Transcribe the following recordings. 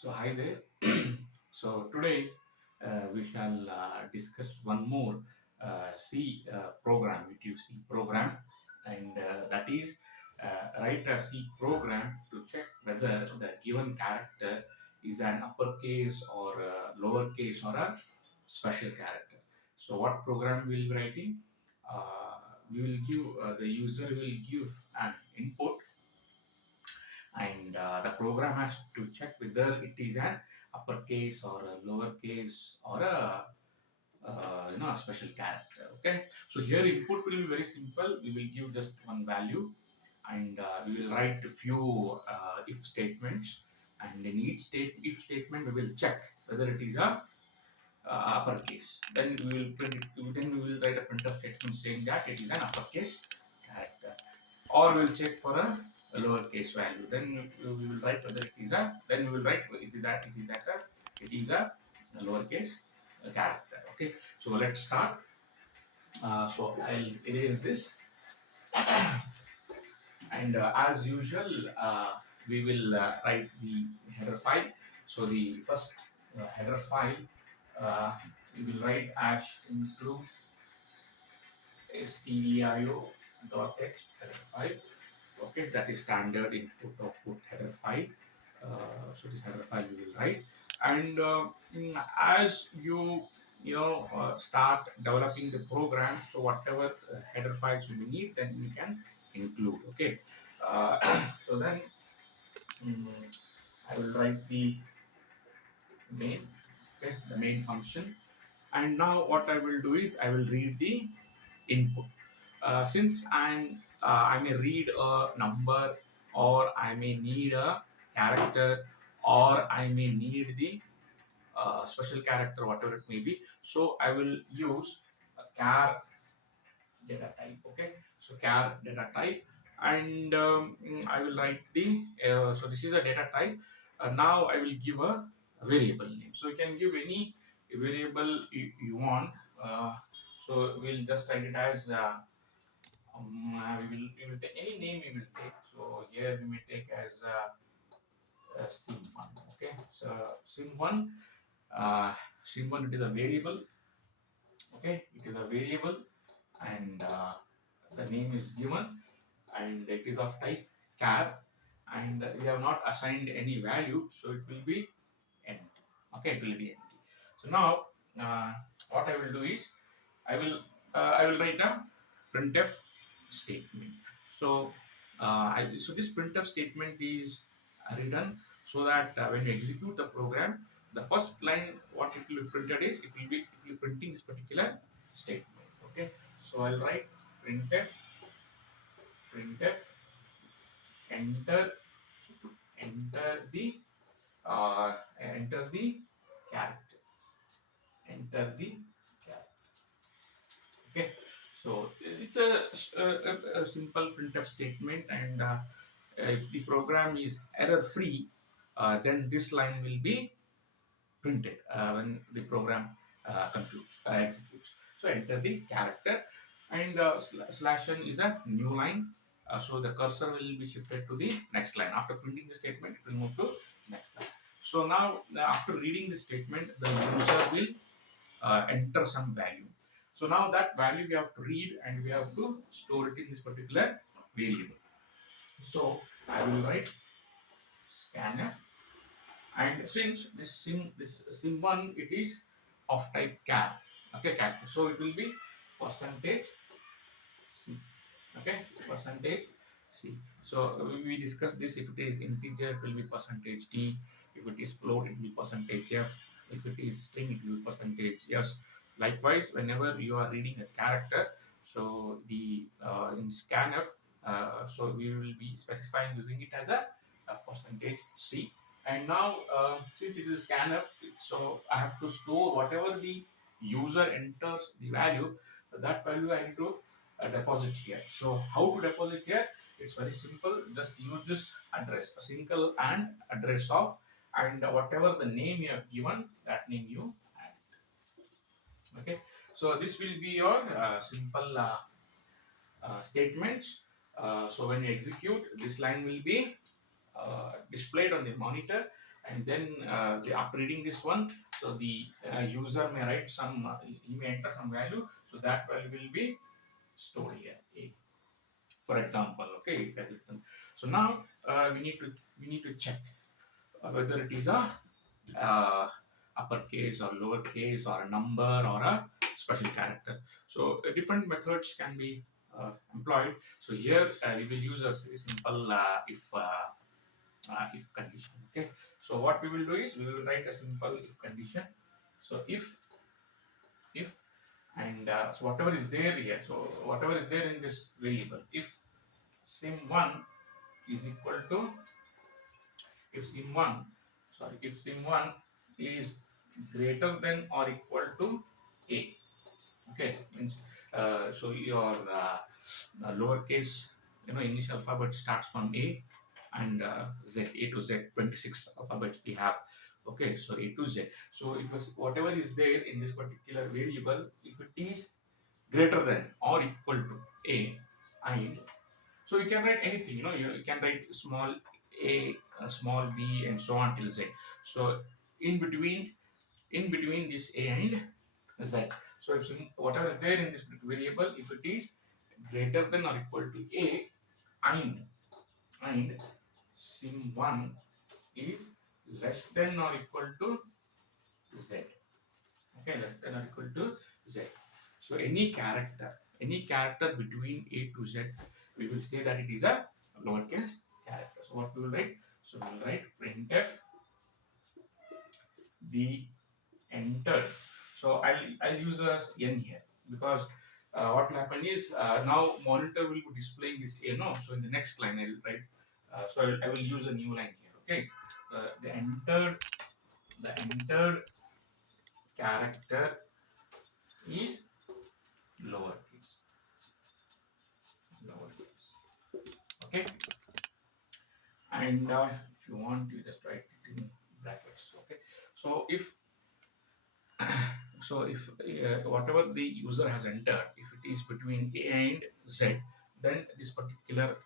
So hi there. So today we shall discuss one more C program, YouTube C program, and that is write a C program to check whether the given character is an uppercase or a lowercase or a special character. So what program we will be writing? We will give the user will give an input, and the program has to check whether it is an uppercase or a lowercase or a special character. Okay, so here input will be very simple. We will give just one value, and we will write a few if statements, and in each if statement we will check whether it is a uppercase. Then we will print it. Then we will write a printf statement saying that it is an uppercase character, or we'll check for a lowercase value. Then we will write whether it is a. Then we will write it is that it is a lowercase character. Okay. So let's start. So I'll erase this, and as usual, we will write the header file. So the first header file uh, we will write as include stdio.txt header file. Okay, that is standard input output header file. So this header file we will write, and as you start developing the program, so whatever header files you need, then you can include. Okay, uh, so then mm, I will write the main, okay, the main function, and now what I will do is I will read the input. Since I may read a number, or I may need a character, or I may need the special character, whatever it may be. So I will use a char data type. Okay, so char data type, and I will write the so this is a data type. Now I will give a variable name. So you can give any variable you want. So we'll just write it as we will take any name we will take. So here we may take as sim1. Okay, so sim1, sim1, it is a variable. Okay, it is a variable, and the name is given, and it is of type char, and we have not assigned any value, so it will be empty. Okay, it will be empty. So now uh, what I will do is I will write a printf statement. So so this printf statement is written so that when you execute the program, the first line what it will be printed is it will be printing this particular statement. Okay, so I'll write printf enter enter the character enter the character. Okay, so it's a simple printf statement, and if the program is error free, then this line will be printed when the program executes. So enter the character, and slash n is a new line. So the cursor will be shifted to the next line. After printing the statement, it will move to next line. So now after reading the statement, the user will enter some value. So now that value we have to read, and we have to store it in this particular variable. So I will write scanf, and since this sim1 it is of type char. Okay, character, so it will be percentage c. Okay, percentage c. So we discussed this. If it is integer, it will be percentage d. If it is float, it will be percentage f. If it is string, it will be percentage s. Likewise, whenever you are reading a character, so the in scanf, so we will be specifying using it as a percentage c. And now since it is scanf, so I have to store whatever the user enters the value. That value I need to deposit here. So how to deposit here? It's very simple. Just use this address, a single and address of, and whatever the name you have given, that name you add. Okay. So this will be your simple statements. So when you execute, this line will be displayed on the monitor, and then after reading this one, so the user may write some, he may enter some value, so that value will be stored here, A, for example. Okay, so now we need to check whether it is a uppercase or lowercase or a number or a special character. So different methods can be employed. So here we will use a very simple if condition. Okay. So what we will do is we will write a simple if condition. So if and so whatever is there here. So whatever is there in this variable, if sim1 is equal to, if sim1 if sim1 is greater than or equal to a. Okay, means so your lowercase, English alphabet starts from a and z, a to z, 26 alphabets we have. Okay, so a to z. So if whatever is there in this particular variable, if it is greater than or equal to a, and so you can write anything, you can write small a, small b, and so on till z. So in between, this a and z. So if whatever is there in this variable, if it is greater than or equal to a, and sim1 is less than or equal to z. Okay, less than or equal to z. So any character between a to z, we will say that it is a lowercase character. So what we will write? So we will write printf the entered. So I'll use a n here, because what will happen is now monitor will be displaying this a, no. So in the next line I'll write. So I will use a new line here. Okay, the entered character is lowercase. Okay, and if you want, you just write it in brackets. Okay, so if whatever the user has entered, if it is between a and z, then this particular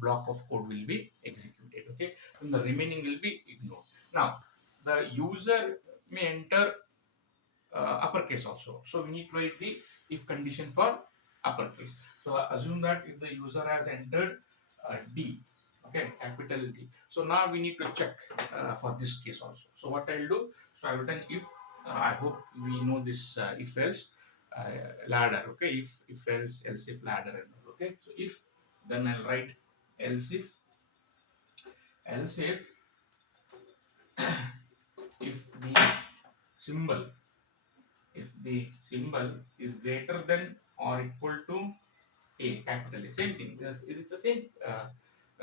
block of code will be executed. Okay, and the remaining will be ignored. Now the user may enter uppercase also, so we need to write the if condition for uppercase. So assume that if the user has entered d, okay, capital D, so now we need to check for this case also. So what I'll do, so I've written if, I hope we know this if else ladder. Okay, if else if ladder, and all. Okay, so if, then I'll write else if if the symbol is greater than or equal to a, capital A, same thing. It's the same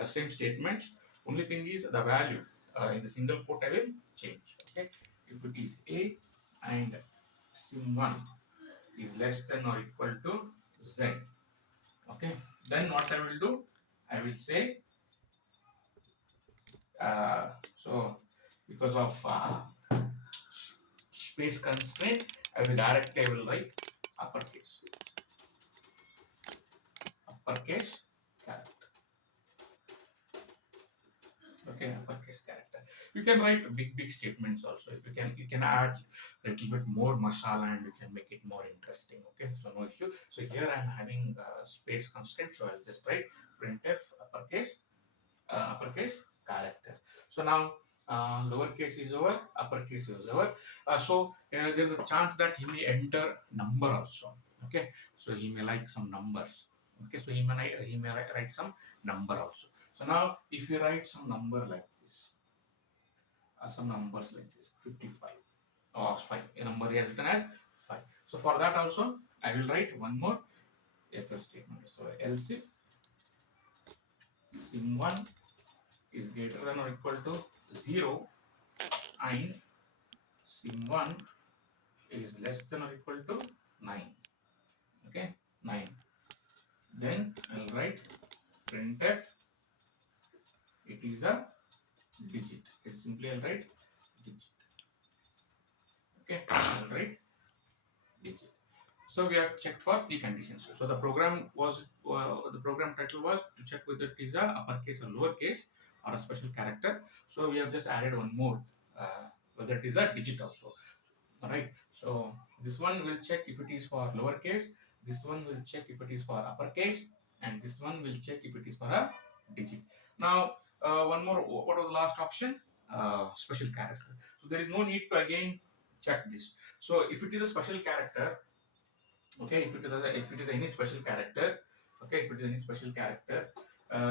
same statements. Only thing is the value in the single quote I will change. Okay, if it is a and sim1 is less than or equal to z. Okay, then what I will do, I will say so because of space constraint, I will write uppercase character. Okay, uppercase character. You can write big statements also. If you can add a little bit more masala and you can make it more interesting. Okay, so no issue. So here I'm having space constraint, so I'll just write printf uppercase character. So now lowercase is over, uppercase is over. So there's a chance that he may enter number also. Okay, so he may like some numbers. Okay, so he may write some number also. So now if you write some number like this, some numbers like this, 55 or 5, a number he has written as 5. So for that also I will write one more if else statement. So else if sim1 is greater than or equal to 0 and sim1 is less than or equal to 9. Okay, 9. Then I'll write printf it is a digit. It's simply I'll write digit. Okay, I'll write digit. So we have checked for three conditions. So the program title was to check whether it is a uppercase or lowercase or a special character. So we have just added one more. whether it is a digit also. All right. So this one will check if it is for lowercase. This one will check if it is for uppercase, and this one will check if it is for a digit. Now, one more. What was the last option? Special character. So there is no need to again check this. So if it is a special character, okay, if it is any special character, okay, if it is any special character,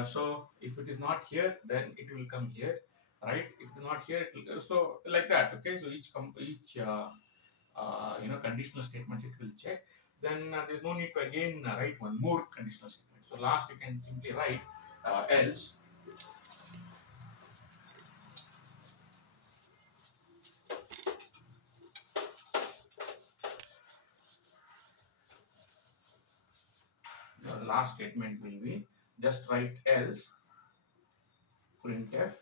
so if it is not here, then it will come here, right? If it is not here, it will, so like that, okay. So each conditional statements it will check. Then there's no need to again write one more conditional statement. So last you can simply write else. The last statement will be just write else printf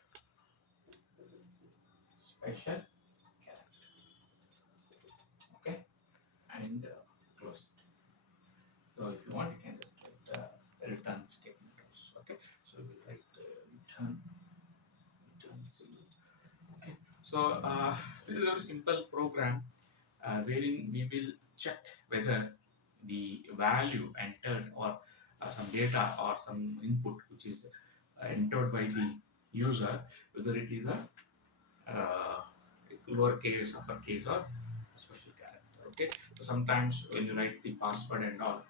special character, okay, and close it. So if you want, you can just write return statement also. Okay. So we'll write return symbol. Okay. So this is a very simple program wherein we will check whether the value entered or some data or some input which is entered by the user, whether it is a uh, lowercase, uppercase, or a special character. Okay. So sometimes when you write the password and all,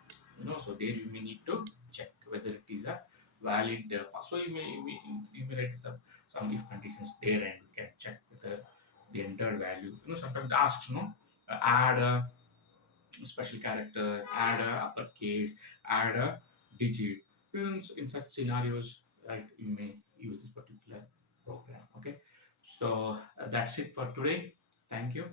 so there you may need to check whether it is a valid password. So you may write some if conditions there, and you can check whether the entered value. Sometimes it asks, add a special character, add a uppercase, add a digit. In such scenarios, right, you may use this particular program. Okay. So that's it for today. Thank you.